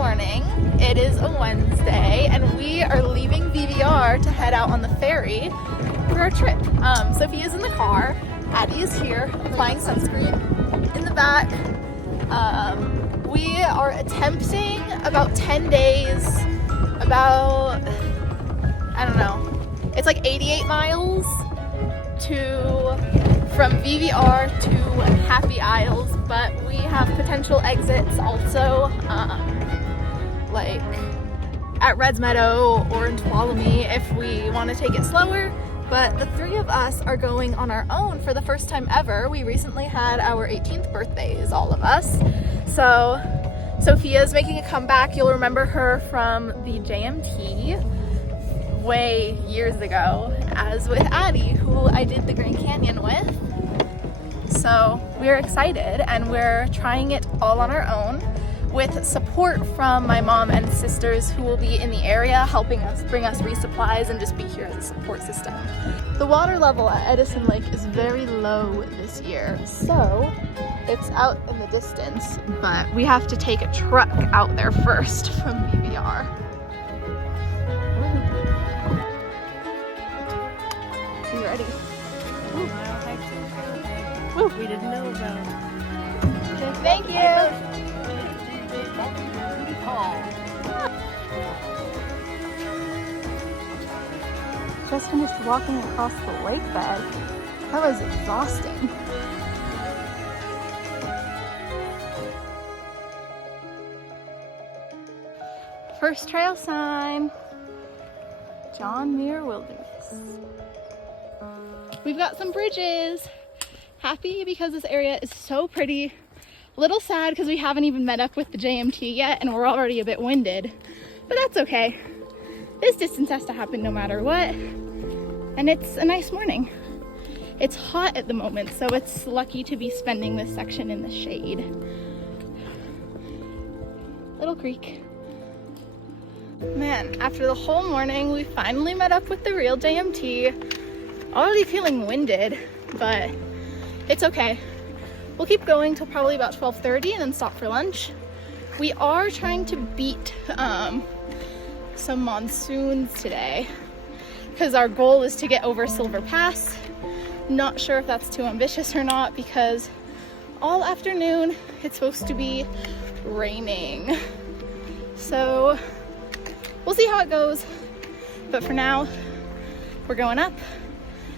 morning. It is a Wednesday and we are leaving VVR to head out on the ferry for our trip. Sophia's in the car, Addie is here applying sunscreen in the back. We are attempting about 10 days, about, I don't know, it's like 88 miles from VVR to Happy Isles, but we have potential exits also, like at Red's Meadow or in Tuolumne if we want to take it slower. But the three of us are going on our own for the first time ever. We recently had our 18th birthdays, all of us. So Sophia's making a comeback. You'll remember her from the JMT way years ago, as with Addie, who I did the Grand Canyon with. So we're excited and we're trying it all on our own with support from my mom and sisters who will be in the area helping us bring us resupplies and just be here as a support system. The water level at Edison Lake is very low this year, so it's out in the distance, but we have to take a truck out there first from VVR. You ready? Woo. We didn't know about. Thank you. Just finished walking across the lake bed. That was exhausting. First trail sign, John Muir Wilderness. We've got some bridges. Happy because this area is so pretty. A little sad because we haven't even met up with the JMT yet and we're already a bit winded, but that's okay. This distance has to happen no matter what. And it's a nice morning. It's hot at the moment, so it's lucky to be spending this section in the shade. Little creek. Man, after the whole morning, we finally met up with the real JMT. Already feeling winded, but it's okay. We'll keep going till probably about 12:30 and then stop for lunch. We are trying to beat some monsoons today because our goal is to get over Silver Pass. Not sure if that's too ambitious or not because all afternoon it's supposed to be raining. So we'll see how it goes. But for now, we're going up,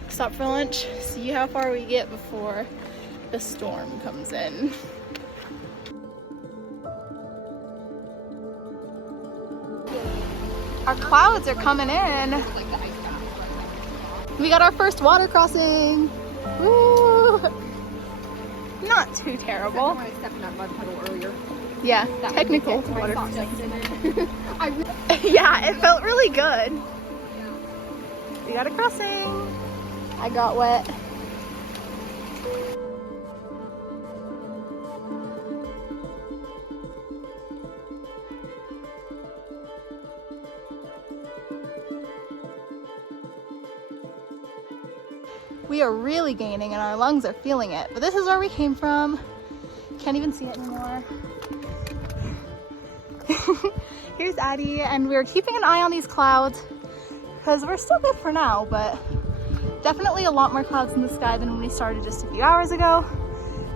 stop for lunch, see how far we get before the storm comes in. Our clouds are coming in. We got our first water crossing. Woo! Not too terrible. I stepped in that mud puddle earlier. Yeah, that technical water crossing. Really Yeah, it felt really good. We got a crossing. I got wet. We are really gaining and our lungs are feeling it, but this is where we came from. Can't even see it anymore. Here's Addie, and we're keeping an eye on these clouds because we're still good for now, but definitely a lot more clouds in the sky than when we started just a few hours ago.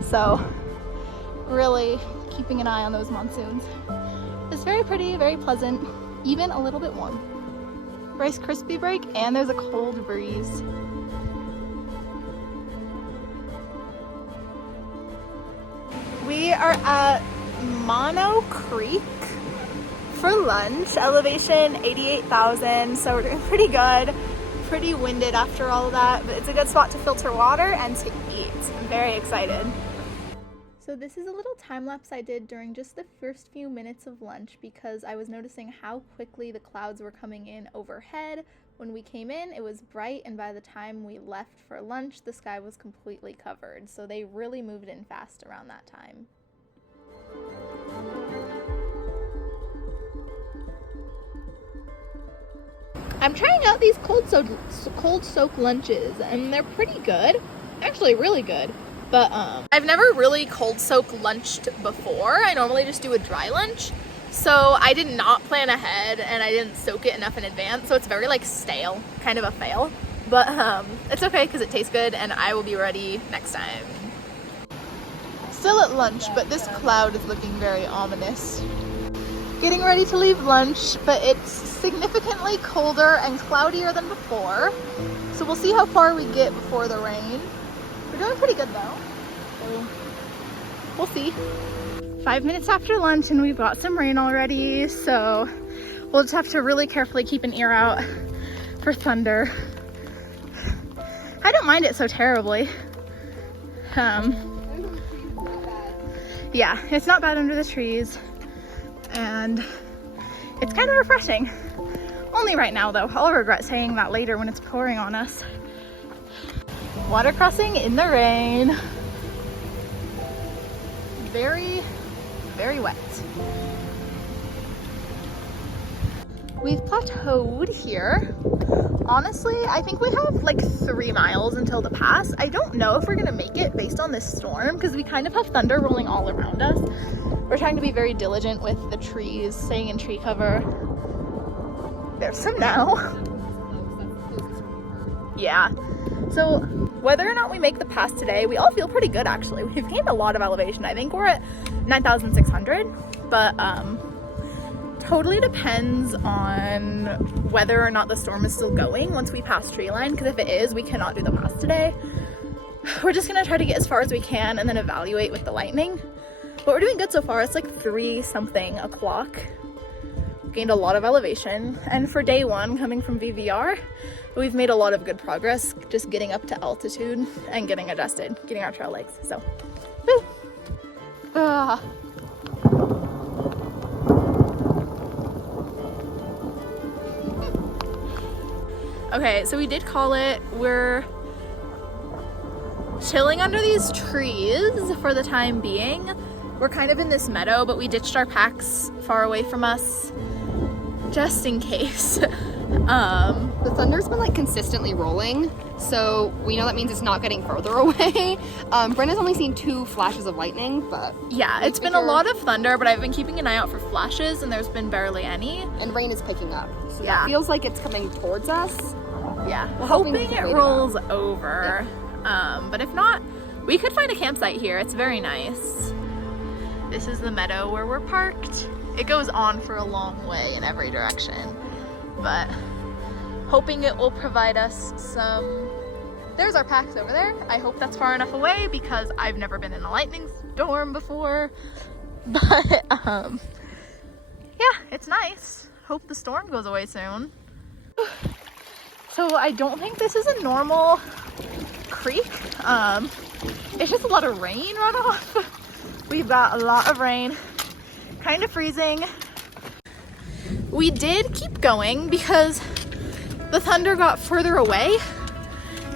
So really keeping an eye on those monsoons. It's very pretty, very pleasant, even a little bit warm. Rice Krispie break, and there's a cold breeze. We are at Mono Creek for lunch, elevation 88,000, so we're doing pretty good, pretty winded after all of that, but it's a good spot to filter water and to eat. I'm very excited. So this is a little time lapse I did during just the first few minutes of lunch because I was noticing how quickly the clouds were coming in overhead. When we came in, it was bright, and by the time we left for lunch, the sky was completely covered. So they really moved in fast around that time. I'm trying out these cold soak lunches, and they're pretty good. Actually, really good. But I've never really cold soak lunched before. I normally just do a dry lunch. So I did not plan ahead and I didn't soak it enough in advance, so it's very like stale, kind of a fail. But it's okay because it tastes good and I will be ready next time. Still at lunch, but this cloud is looking very ominous. Getting ready to leave lunch, but it's significantly colder and cloudier than before. So we'll see how far we get before the rain. We're doing pretty good though. So we'll see. 5 minutes after lunch and we've got some rain already. So we'll just have to really carefully keep an ear out for thunder. I don't mind it so terribly. Yeah, it's not bad under the trees. And it's kind of refreshing. Only right now though. I'll regret saying that later when it's pouring on us. Water crossing in the rain. Very, very wet. We've plateaued here. Honestly, I think we have like 3 miles until the pass. I don't know if we're gonna make it based on this storm because we kind of have thunder rolling all around us. We're trying to be very diligent with the trees, staying in tree cover. There's some now. Yeah. So whether or not we make the pass today, we all feel pretty good actually. We've gained a lot of elevation. I think we're at 9,600, but totally depends on whether or not the storm is still going once we pass tree line, because if it is, we cannot do the pass today. We're just gonna try to get as far as we can and then evaluate with the lightning. But we're doing good so far. It's like 3-something o'clock. Gained a lot of elevation, and for day 1 coming from VVR, we've made a lot of good progress just getting up to altitude and getting adjusted, getting our trail legs. So woo. Ah. Okay, so we did call it. We're chilling under these trees for the time being. We're kind of in this meadow, but we ditched our packs far away from us just in case. The thunder's been like consistently rolling, so we know that means it's not getting further away. Brenna's only seen 2 flashes of lightning, but yeah, it's been a lot of thunder, but I've been keeping an eye out for flashes and there's been barely any. And rain is picking up, so yeah, it feels like it's coming towards us. Yeah, hoping it rolls over. Yeah. But if not, we could find a campsite here. It's very nice. This is the meadow where we're parked. It goes on for a long way in every direction, but hoping it will provide us some. There's our packs over there. I hope that's far enough away because I've never been in a lightning storm before, but yeah, it's nice. Hope the storm goes away soon. So I don't think this is a normal creek. It's just a lot of rain runoff. We've got a lot of rain, kind of freezing. We did keep going because the thunder got further away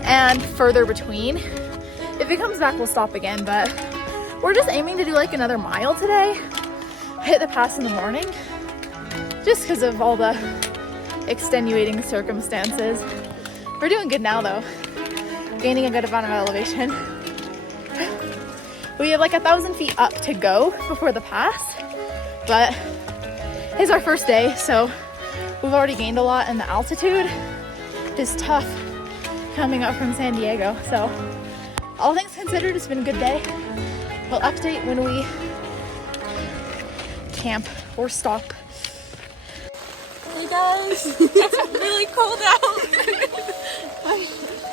and further between. If it comes back, we'll stop again, but we're just aiming to do like another mile today. Hit the pass in the morning, just because of all the extenuating circumstances. We're doing good now though, gaining a good amount of elevation. We have like 1,000 feet up to go before the pass, but it's our first day, so we've already gained a lot, and the altitude is tough coming up from San Diego. So all things considered, it's been a good day. We'll update when we camp or stop. Hey guys, it's really cold out.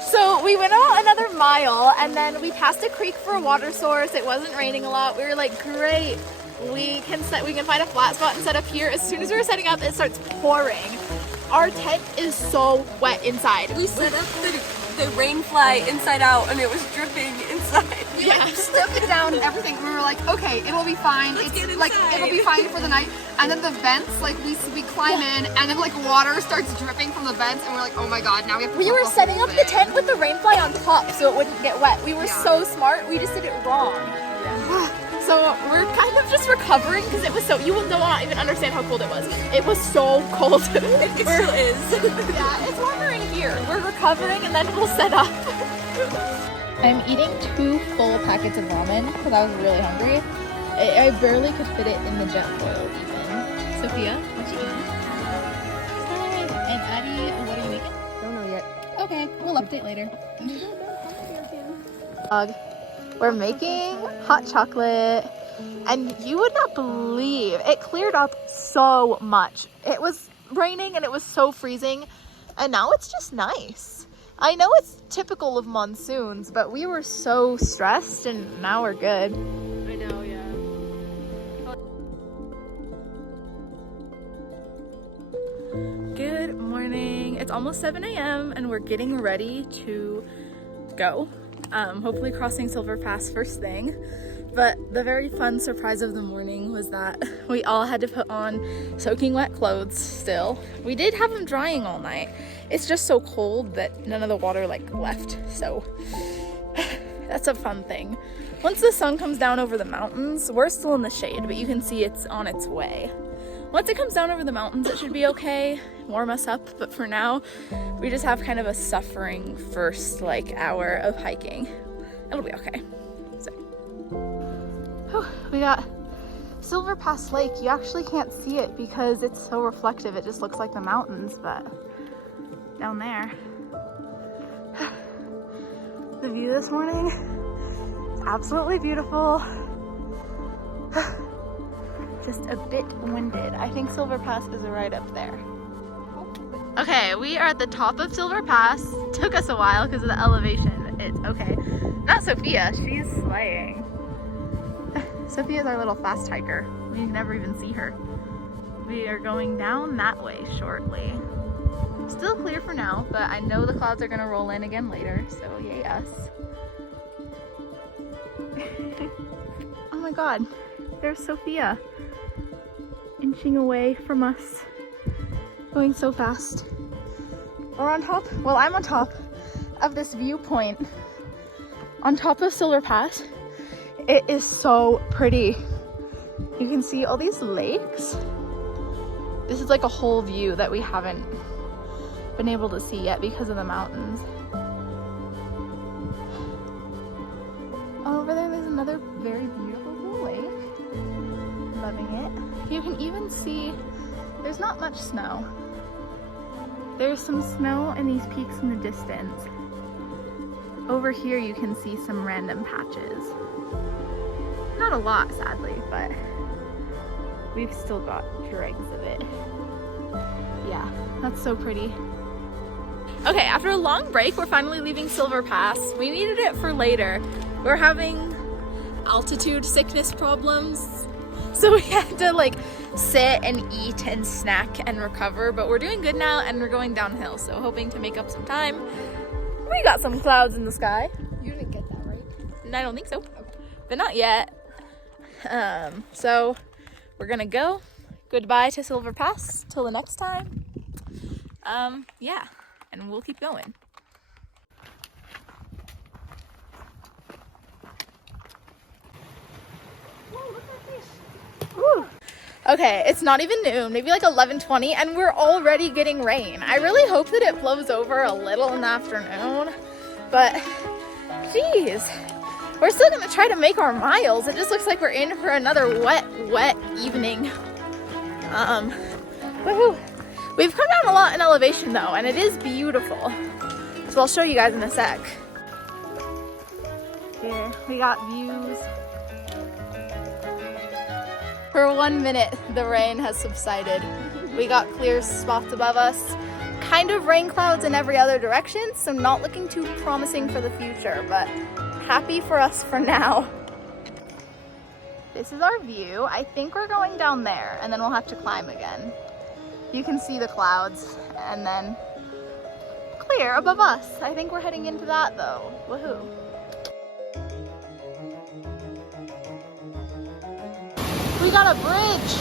So we went out another mile and then we passed a creek for a water source. It wasn't raining a lot. We were like, great, we can find a flat spot and set up here. As soon as we were setting up, it starts pouring. Our tent is so wet inside. We set up the rain fly inside out and it was dripping inside. Yeah. Stripped it down, everything. We were like, okay, it'll be fine. Let's get Like inside. it'll be fine for the night. And then the vents, like we climb in, and then like water starts dripping from the vents, and we're like, oh my god, now we have to. We pump were the setting whole up the thing. tent with the rain fly on top so it wouldn't get wet. We were Yeah. so smart. We just did it wrong. So we're kind of just recovering because it was so, you will not even understand how cold it was. It was so cold. It still is. Yeah, it's warmer in here. We're recovering and then we'll set up. I'm eating 2 full packets of ramen because I was really hungry. I barely could fit it in the jet foil even. Sophia, what you eating? And Addie, what are you making? Don't know yet. Okay, we'll update later. We're making hot chocolate, and you would not believe it cleared up so much. It was raining and it was so freezing, and now it's just nice. I know it's typical of monsoons, but we were so stressed, and now we're good. I know, yeah. Good morning. It's almost 7 a.m. and we're getting ready to go. Hopefully crossing Silver Pass first thing. But the very fun surprise of the morning was that we all had to put on soaking wet clothes still. We did have them drying all night. It's just so cold that none of the water left. So that's a fun thing. Once the sun comes down over the mountains, we're still in the shade, but you can see it's on its way. Once it comes down over the mountains, it should be okay, warm us up, but for now, we just have kind of a suffering first hour of hiking. It'll be okay. So, we got Silver Pass Lake. You actually can't see it because it's so reflective. It just looks like the mountains, but down there, the view this morning is absolutely beautiful. Just a bit winded. I think Silver Pass is right up there. Okay, we are at the top of Silver Pass. Took us a while because of the elevation. It's okay. Not Sophia, she's slaying. Sophia's our little fast hiker. We never even see her. We are going down that way shortly. Still clear for now, but I know the clouds are gonna roll in again later, so yay us. Oh my god, there's Sophia. Inching away from us, going so fast. We're on top, well, I'm on top of this viewpoint on top of Silver Pass. It is so pretty. You can see all these lakes. This is like a whole view that we haven't been able to see yet because of the mountains. Over there's another very beautiful little lake. Loving it. You can even see there's not much snow. There's some snow in these peaks in the distance. Over here you can see some random patches. Not a lot, sadly, but we've still got dregs of it. Yeah, that's so pretty. Okay, after a long break, we're finally leaving Silver Pass. We needed it for later. We're having altitude sickness problems, so we had to sit and eat and snack and recover, but we're doing good now and we're going downhill, so hoping to make up some time. We got some clouds in the sky. You didn't get that, right? I don't think so, but not yet. So we're gonna go. Goodbye to Silver Pass till the next time. Yeah, and we'll keep going. Woo. Okay, it's not even noon, maybe 11:20, and we're already getting rain. I really hope that it blows over a little in the afternoon, but geez, we're still gonna try to make our miles. It just looks like we're in for another wet evening. Woohoo! We've come down a lot in elevation though, and it is beautiful. So I'll show you guys in a sec. Here, we got views. For 1 minute, the rain has subsided. We got clear spots above us. Kind of rain clouds in every other direction, so not looking too promising for the future, but happy for us for now. This is our view. I think we're going down there, and then we'll have to climb again. You can see the clouds, and then clear above us. I think we're heading into that though. Woohoo. We got a bridge.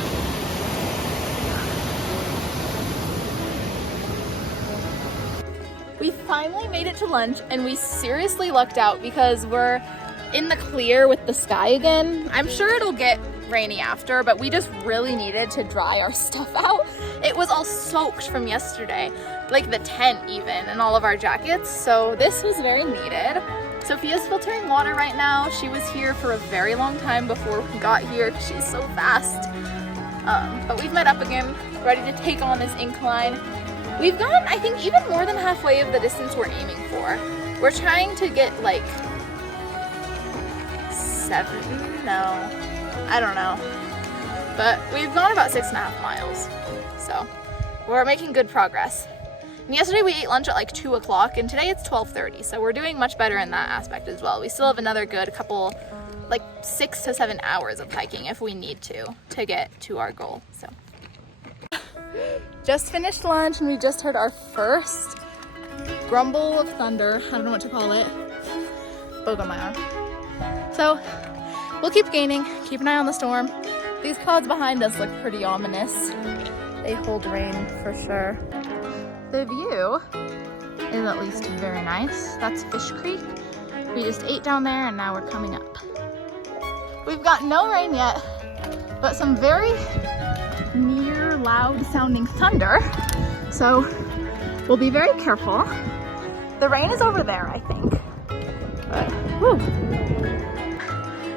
We finally made it to lunch, and we seriously lucked out because we're in the clear with the sky again. I'm sure it'll get rainy after, but we just really needed to dry our stuff out. It was all soaked from yesterday, the tent even, and all of our jackets, so this was very needed. Sophia's filtering water right now. She was here for a very long time before we got here because she's so fast. But we've met up again, ready to take on this incline. We've gone, I think, even more than halfway of the distance we're aiming for. We're trying to get like 7, no, I don't know. But we've gone about 6.5 miles, so we're making good progress. And yesterday we ate lunch at like 2 o'clock, and today it's 12:30, so we're doing much better in that aspect as well. We still have another good couple, like 6 to 7 hours of hiking if we need to get to our goal. So just finished lunch, and we just heard our first grumble of thunder. I don't know what to call it. Bug on my arm. So we'll keep gaining, keep an eye on the storm. These clouds behind us look pretty ominous. They hold rain for sure. The view is at least very nice. That's Fish Creek. We just ate down there and now we're coming up. We've got no rain yet, but some very near loud sounding thunder. So we'll be very careful. The rain is over there, I think. But whew.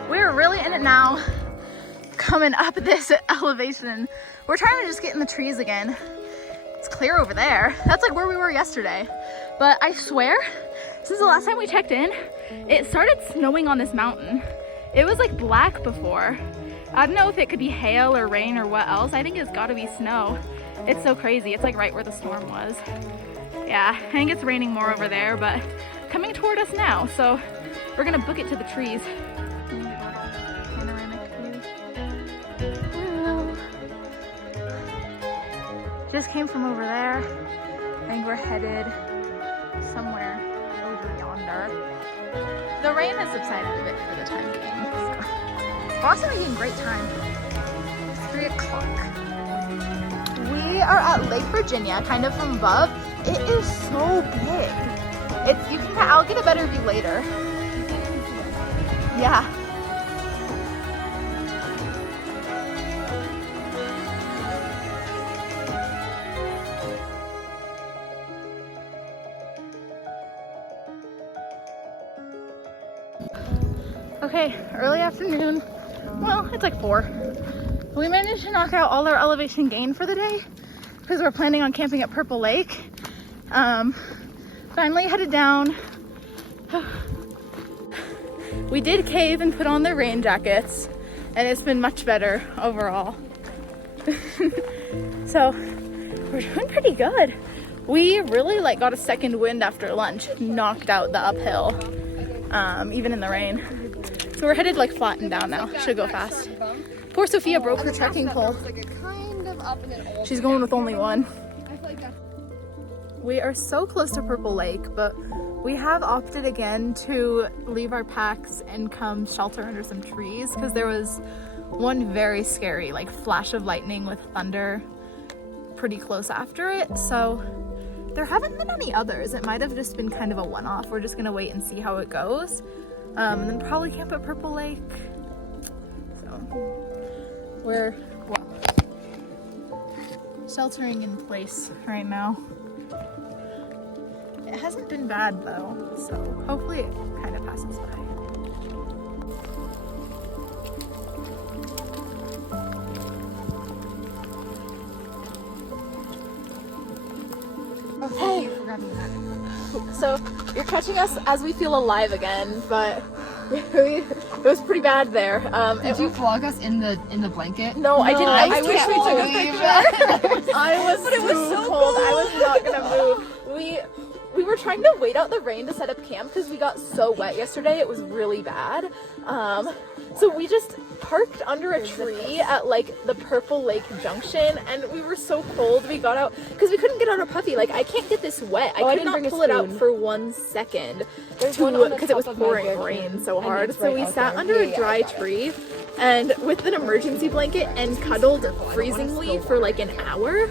We're really in it now, coming up this elevation. We're trying to just get in the trees again. It's clear over there. That's like where we were yesterday. But I swear, since the last time we checked in, it started snowing on this mountain. It was like black before. I don't know if it could be hail or rain or what else. I think it's gotta be snow. It's so crazy. It's like right where the storm was. Yeah, I think it's raining more over there, but coming toward us now. So we're gonna book it to the trees. Just came from over there. I think we're headed somewhere over yonder. The rain has subsided a bit for the time being. So. We're also making great time. It's 3 o'clock. We are at Lake Virginia, kind of from above. It is so big. I'll get a better view later. Yeah. Okay, early afternoon. Well, it's like 4. We managed to knock out all our elevation gain for the day because we're planning on camping at Purple Lake. Finally headed down. We did cave and put on the rain jackets, and it's been much better overall. So we're doing pretty good. We really got a second wind after lunch, knocked out the uphill, even in the rain. So we're headed flat and down now. Should go fast. Poor Sophia broke her trekking pole. She's going with only one. We are so close to Purple Lake, but we have opted again to leave our packs and come shelter under some trees because there was one very scary flash of lightning with thunder pretty close after it. So there haven't been any others. It might have just been kind of a one-off. We're just gonna wait and see how it goes. And then probably camp at Purple Lake. So we're sheltering in place right now. It hasn't been bad though, so hopefully it kind of passes by. Okay, so you're catching us as we feel alive again, but it was pretty bad there. Did you vlog us in the blanket? No, I didn't. I wish we took a believe picture. But it was so cold. I was not gonna move. We were trying to wait out the rain to set up camp because we got so wet yesterday. It was really bad. So we just parked under a tree at the Purple Lake Junction, and we were so cold. We got out because we couldn't get out our puppy. I can't get this wet. I could not pull it out for 1 second because it was pouring rain so hard. So we sat under a dry tree and with an emergency blanket and cuddled freezingly for an hour.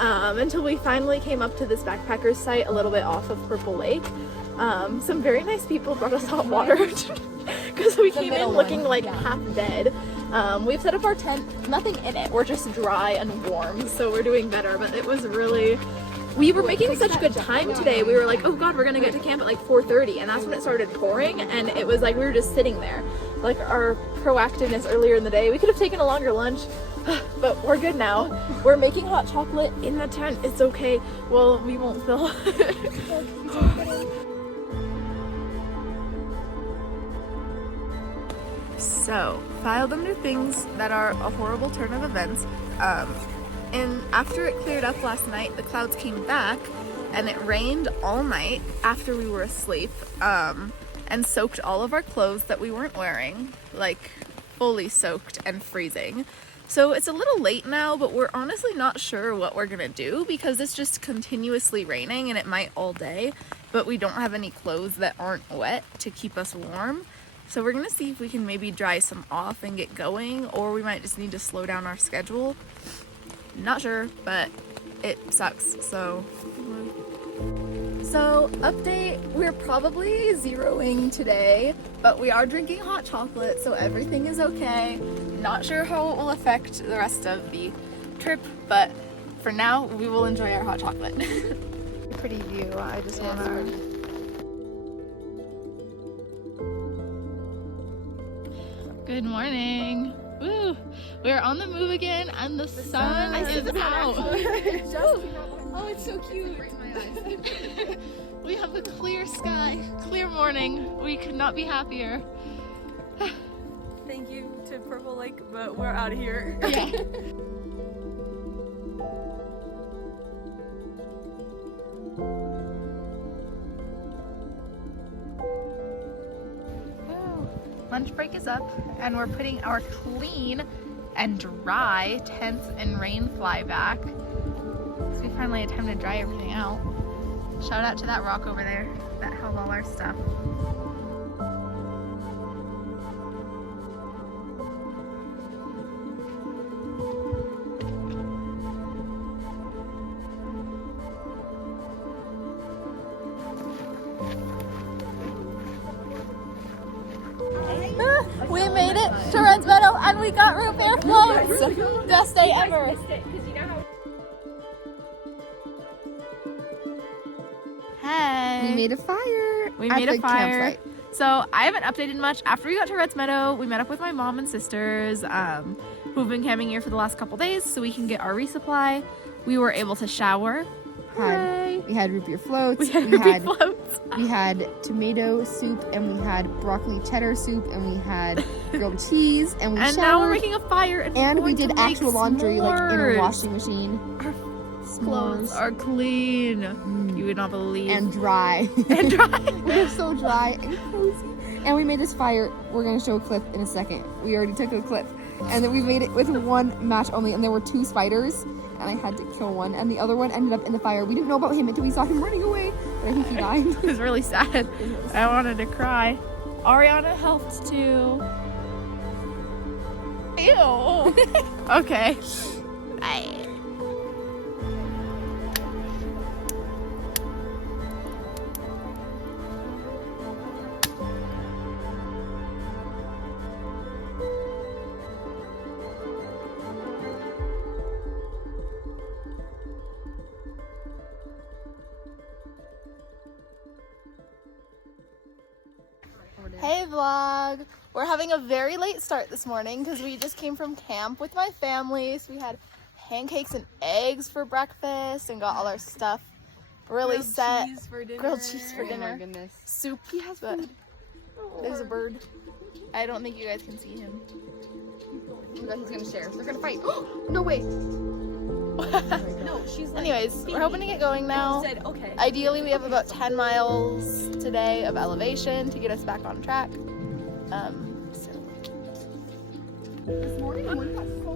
Until we finally came up to this backpackers site a little bit off of Purple Lake. Some very nice people brought us hot water because we came in looking half dead. We've set up our tent, nothing in it, we're just dry and warm, so we're doing better, but it was really we were making such good time today. We were like, oh god, we're gonna get to camp at like 4:30, and that's when it started pouring, and it was like we were just sitting there. Like our proactiveness earlier in the day, we could have taken a longer lunch, but we're good now. We're making hot chocolate in the tent. It's okay. Well, we won't film. So, filed under things that are a horrible turn of events. And after it cleared up last night, the clouds came back and it rained all night after we were asleep, and soaked all of our clothes that we weren't wearing, like fully soaked and freezing. So it's a little late now, but we're honestly not sure what we're gonna do because it's just continuously raining and it might all day, but we don't have any clothes that aren't wet to keep us warm. So we're gonna see if we can maybe dry some off and get going, or we might just need to slow down our schedule. Not sure, but it sucks. So update, we're probably zeroing today, but we are drinking hot chocolate, so everything is okay. Not sure how it will affect the rest of the trip, but for now we will enjoy our hot chocolate. Pretty view. I just want to. Good morning. Woo! We're on the move again, and the sun is out. Oh, it's so cute. We have a clear sky, clear morning. We could not be happier. Thank you to Purple Lake, but we're out of here. Yeah. Lunch break is up, and we're putting our clean and dry tents and rain fly back. So we finally had time to dry everything out. Shout out to that rock over there that held all our stuff. We made it to Reds Meadow and we got root beer floats! Best day ever! Hey! We made a fire. We at made a the fire. campsite. So I haven't updated much. After we got to Reds Meadow, we met up with my mom and sisters who've been camping here for the last couple days so we can get our resupply. We were able to shower. Hooray! We had root beer floats. We had root beer floats. We had tomato soup, and we had broccoli cheddar soup, and we had grilled cheese, and we And showered. now we're making a fire, and we did actual laundry, like in a s'mores. washing machine. Our clothes are clean. You would not believe. And dry. And dry. They're so dry and cozy. And we made this fire. We're gonna show a clip in a second. We already took a clip, and then we made it with one match only, and there were 2 spiders. And I had to kill one, and the other one ended up in the fire. We didn't know about him until we saw him running away, but I think he died. It was really sad. I wanted to cry. Ariana helped too. Ew. Okay. Bye. Hey vlog! We're having a very late start this morning because we just came from camp with my family. So we had pancakes and eggs for breakfast and got all our stuff really set. Grilled cheese for dinner. Oh my goodness. Soup. He has food. There's a bird. I don't think you guys can see him. Oh my God, he's gonna share. They're gonna fight. No way. No, she's like, Anyways, we're hoping to get going now. said, okay. Ideally, we have about 10 miles today of elevation to get us back on track. This morning, we got so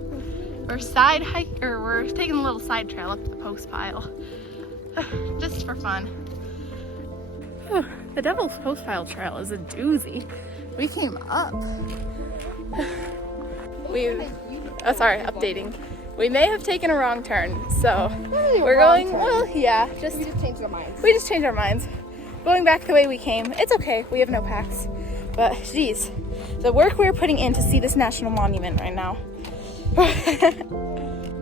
We're taking a little side trail up to the post pile, just for fun. Whew, the Devil's Post Pile Trail is a doozy. We came up. Updating. We may have taken a wrong turn, so we're going. Well, yeah, we just changed our minds. we just changed our minds. Going back the way we came. It's okay. We have no packs, but geez, the work we're putting in to see this national monument right now.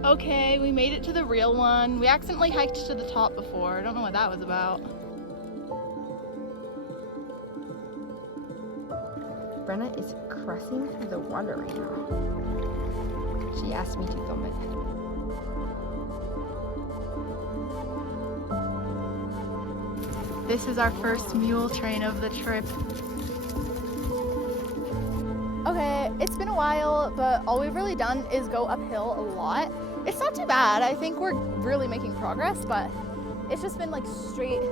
Okay, we made it to the real one. We accidentally hiked to the top before. I don't know what that was about. Brenna is crossing through the water right now. She asked me to film it. This is our first mule train of the trip. Okay, it's been a while, but all we've really done is go uphill a lot. It's not too bad. I think we're really making progress, but it's just been like straight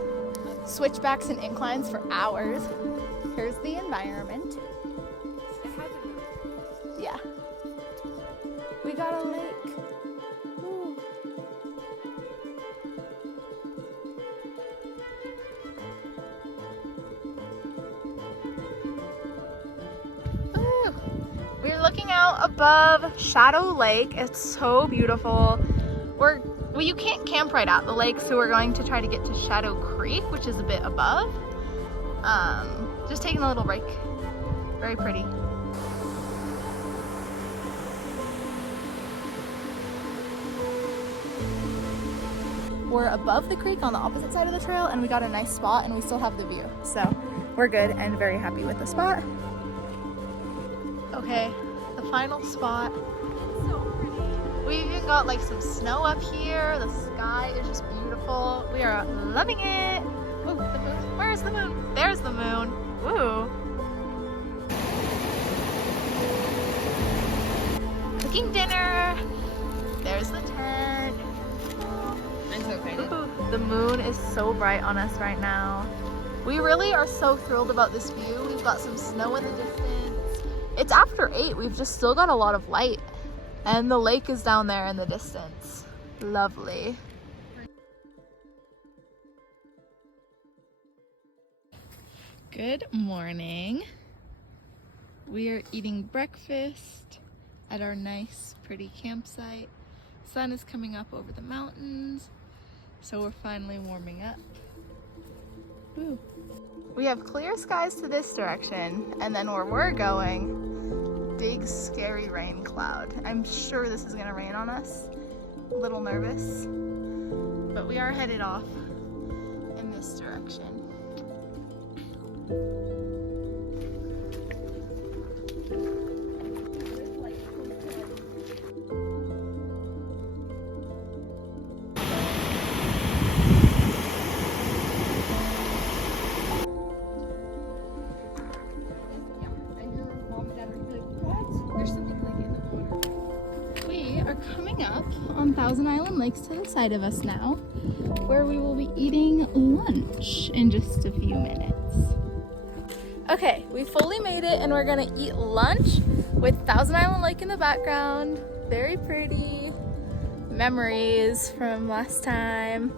switchbacks and inclines for hours. Here's the environment. Yeah. We got a lake. Ooh. Ooh. We're looking out above Shadow Lake. It's so beautiful. Well, you can't camp right at the lake, so we're going to try to get to Shadow Creek, which is a bit above. Just taking a little break. Very pretty. We're above the creek on the opposite side of the trail, and we got a nice spot, and we still have the view. So we're good and very happy with the spot. Okay, the final spot. It's so pretty. We even got like some snow up here. The sky is just beautiful. We are loving it. Ooh, the moon. Where's the moon? There's the moon. Woo. Cooking dinner. There's the tent. I'm so excited. Ooh, the moon is so bright on us right now. We really are so thrilled about this view. We've got some snow in the distance. It's after 8. We've just still got a lot of light. And the lake is down there in the distance. Lovely. Good morning. We are eating breakfast at our nice, pretty campsite. Sun is coming up over the mountains, so we're finally warming up. Woo. We have clear skies to this direction, and then where we're going, big scary rain cloud. I'm sure this is gonna rain on us. A little nervous, but we are headed off in this direction. We are coming up on Thousand Island Lakes to the side of us now, where we will be eating lunch in just a few minutes. Okay, we fully made it, and we're gonna eat lunch with Thousand Island Lake in the background. Very pretty. Memories from last time.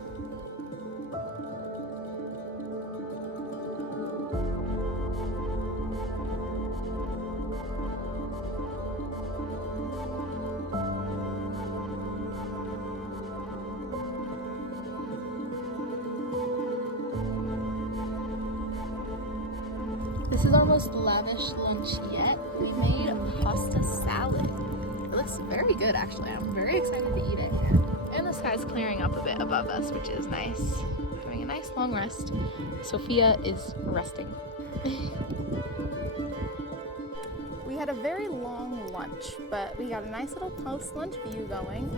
This is our most lavish lunch yet. We made a pasta salad. It looks very good, actually. I'm very excited to eat it. And the sky's clearing up a bit above us, which is nice. Having a nice long rest. Sophia is resting. We had a very long lunch, but we got a nice little post-lunch view going.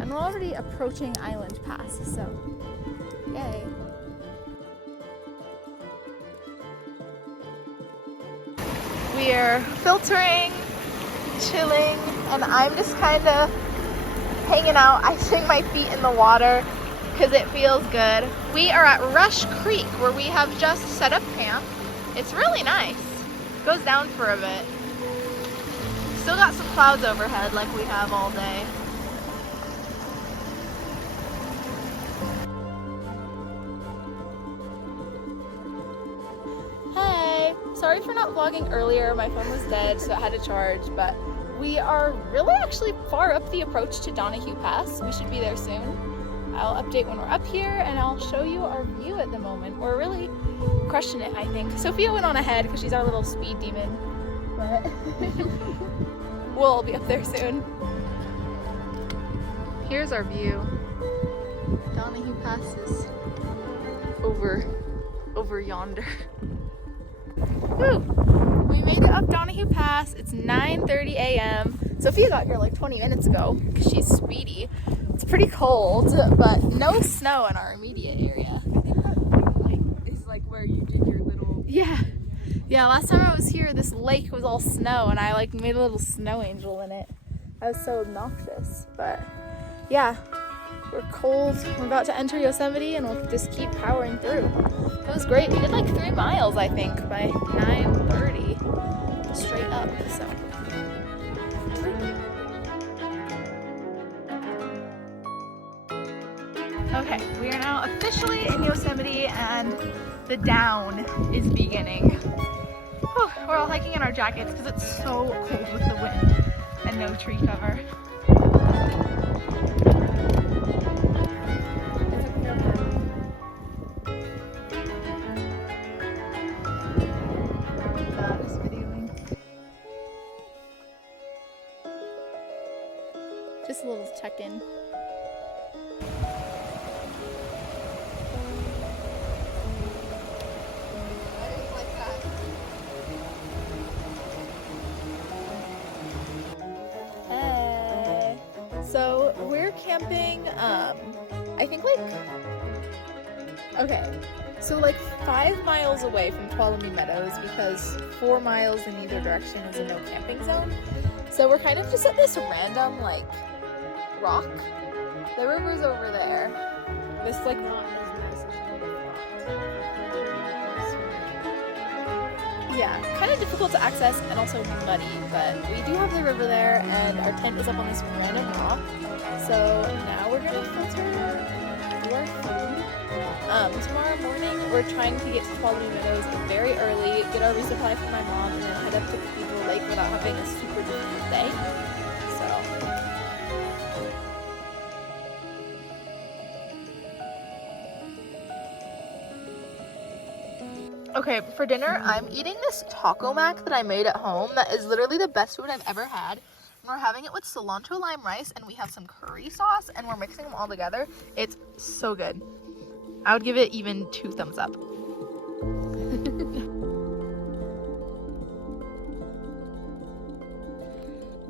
And we're already approaching Island Pass, so yay. We're filtering, chilling, and I'm just kind of hanging out, icing my feet in the water because it feels good. We are at Rush Creek, where we have just set up camp. It's really nice. It goes down for a bit. Still got some clouds overhead like we have all day. Hey, sorry for not vlogging earlier. My phone was dead, so I had to charge, but we are really actually far up the approach to Donahue Pass. We should be there soon. I'll update when we're up here, and I'll show you our view at the moment. We're really crushing it, I think. Sophia went on ahead because she's our little speed demon, but we'll be up there soon. Here's our view. Donahue Pass is over yonder. Woo! We made it up Donahue Pass. It's 9:30 a.m. Sophia got here like 20 minutes ago because she's speedy. It's pretty cold, but no snow in our immediate area. I think that is like where you did your little. Yeah. Yeah, last time I was here, this lake was all snow and I like made a little snow angel in it. I was so obnoxious, but yeah, we're cold. We're about to enter Yosemite and we'll just keep powering through. It was great. We did like 3 miles, I think, by 9:30, straight up, so. Okay, we are now officially in Yosemite and the down is beginning. Whew, we're all hiking in our jackets because it's so cold with the wind and no tree cover. That is videoing. Just a little check-in. So we're camping, I think like 5 miles away from Tuolumne Meadows because 4 miles in either direction is a no camping zone. So we're kind of just at this random like rock. The river's over there. This like yeah, kind of difficult to access and also muddy, but we do have the river there and our tent is up on this random rock. So now we're gonna filter do our food. Tomorrow morning we're trying to get to Tuolumne Meadows very early, get our resupply from my mom, and then head up to Cathedral Lake without having a super difficult day. Okay, for dinner, I'm eating this taco mac that I made at home that is literally the best food I've ever had. We're having it with cilantro lime rice, and we have some curry sauce, and we're mixing them all together. It's so good. I would give it even 2 thumbs up.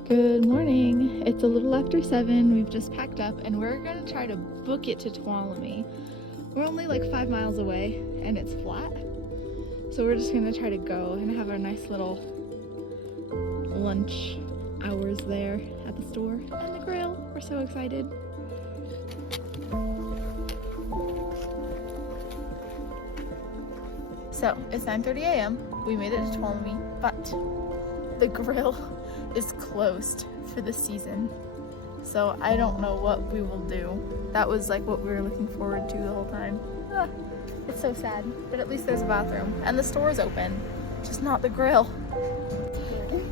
Good morning. It's a little after 7. We've just packed up, and we're gonna try to book it to Tuolumne. We're only like 5 miles away, and it's flat. So we're just gonna try to go and have our nice little lunch hours there at the store and the grill. We're so excited. So it's 9:30 a.m. We made it to Tuolumne, but the grill is closed for the season. So I don't know what we will do. That was like what we were looking forward to the whole time. It's so sad, but at least there's a bathroom and the store is open, just not the grill.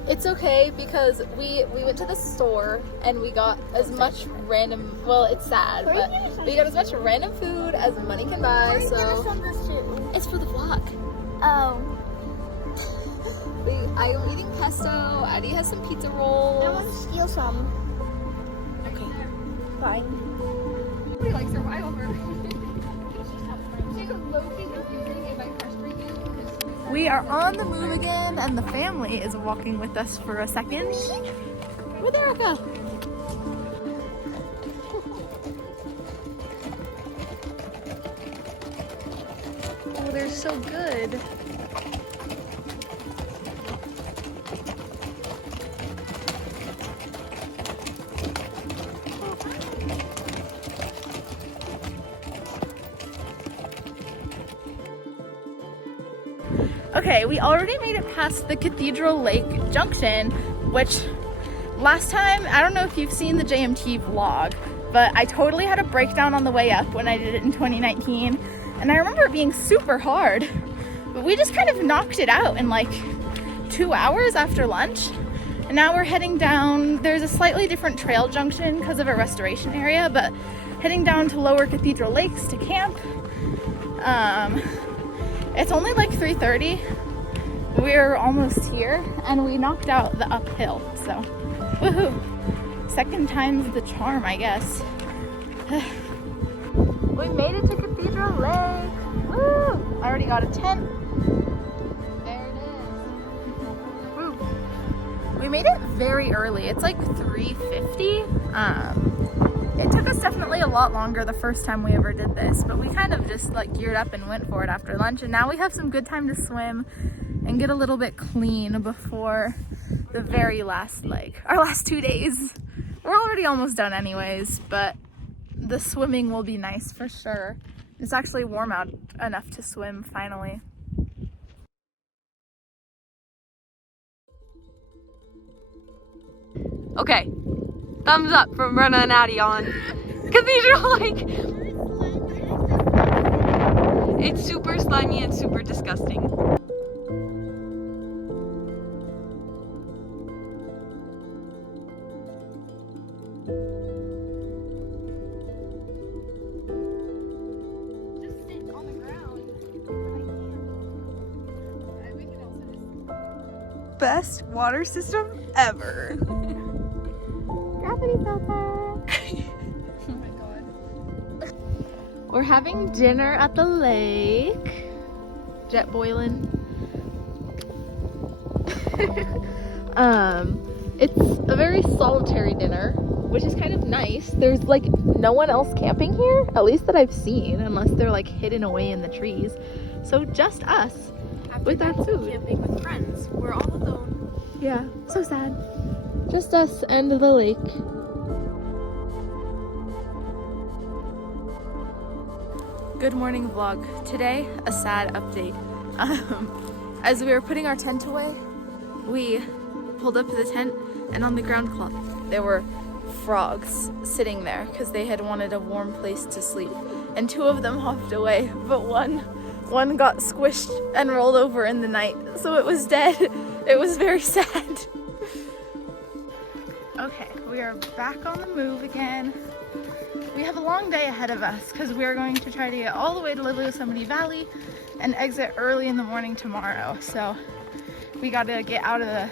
It's okay because we went to the store and we got as much random, well, it's sad, but we got as much random food as money can buy, so it's for the vlog. Oh. I'm eating pesto, Addie has some pizza rolls. I want to steal some. Okay. Fine. We like survival for We are on the move again, and the family is walking with us for a second. With Erica. Oh, they're so good. Okay, we already made it past the Cathedral Lake Junction, which last time, I don't know if you've seen the JMT vlog, but I totally had a breakdown on the way up when I did it in 2019, and I remember it being super hard, but we just kind of knocked it out in like 2 hours after lunch, and now we're heading down. There's a slightly different trail junction because of a restoration area, but heading down to Lower Cathedral Lakes to camp. It's only like 3:30. We're almost here and we knocked out the uphill, so woohoo. Second time's the charm, I guess. We made it to Cathedral Lake. Woo! I already got a tent. There it is. Woo. We made it very early. It's like 3:50. It took us definitely a lot longer the first time we ever did this, but we kind of just like geared up and went for it after lunch, and now we have some good time to swim and get a little bit clean before the very last leg. Our last 2 days. We're already almost done anyways, but the swimming will be nice for sure. It's actually warm out enough to swim finally. Okay, thumbs up from Brenna and Addie on Cathedral Lake. It's super slimy and super disgusting. Best water system ever. Gravity filter. Oh my god. We're having dinner at the lake. Jet boiling. It's a very solitary dinner, which is kind of nice. There's like no one else camping here, at least that I've seen, unless they're like hidden away in the trees. So just us with our food. Camping with friends. We're all alone. Yeah, so sad. Just us and the lake. Good morning vlog. Today, a sad update. As we were putting our tent away, we pulled up to the tent, and on the ground cloth there were frogs sitting there because they had wanted a warm place to sleep. And 2 of them hopped away, but one got squished and rolled over in the night, so it was dead. It was very sad. Okay, we are back on the move again. We have a long day ahead of us because we are going to try to get all the way to Yosemite Valley and exit early in the morning tomorrow. So we got to get out of the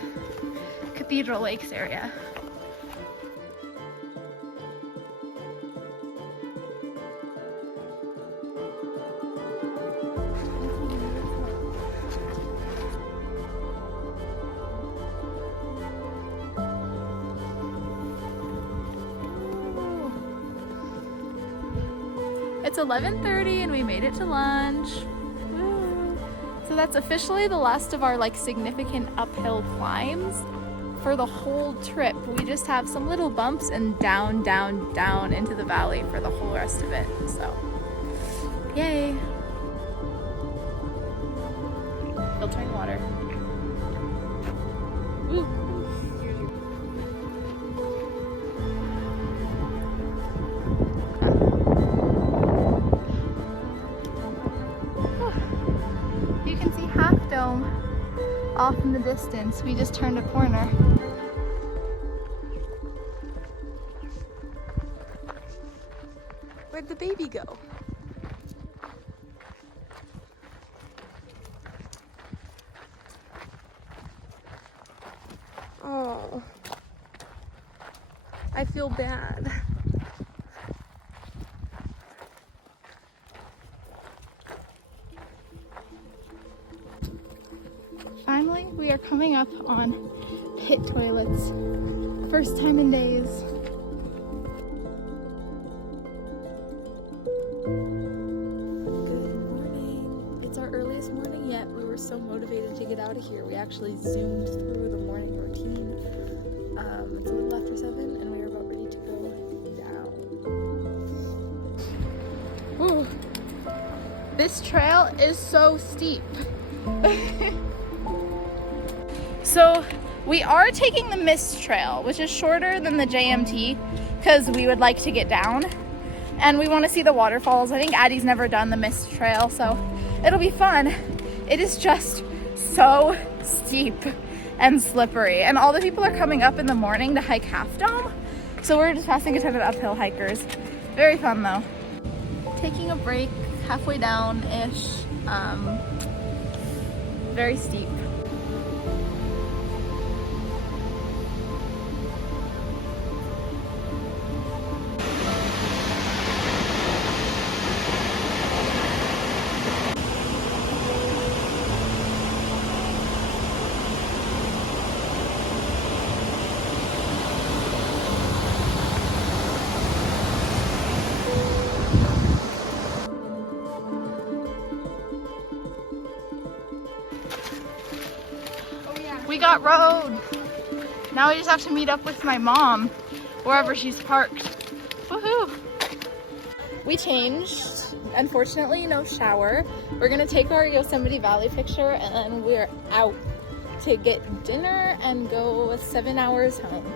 Cathedral Lakes area. It's 11:30 and we made it to lunch. Woo. So that's officially the last of our like significant uphill climbs for the whole trip. We just have some little bumps and down, down, down into the valley for the whole rest of it. So, yay. Filtering water. Woo. Off in the distance. We just turned a corner. Where'd the baby go? Oh, I feel bad. Finally, we are coming up on pit toilets. First time in days. Good morning. It's our earliest morning yet. We were so motivated to get out of here. We actually zoomed through the morning routine. It's a little after 7 and we are about ready to go down. Ooh. This trail is so steep. So we are taking the mist trail, which is shorter than the JMT because we would like to get down and we want to see the waterfalls. I think Addie's never done the mist trail, so it'll be fun. It is just so steep and slippery, and all the people are coming up in the morning to hike Half Dome, so we're just passing a ton of uphill hikers. Very fun though. Taking a break halfway down-ish. Very steep. We got road. Now we just have to meet up with my mom wherever she's parked. Woohoo! We changed. Unfortunately, no shower. We're gonna take our Yosemite Valley picture and then we're out to get dinner and go 7 hours home.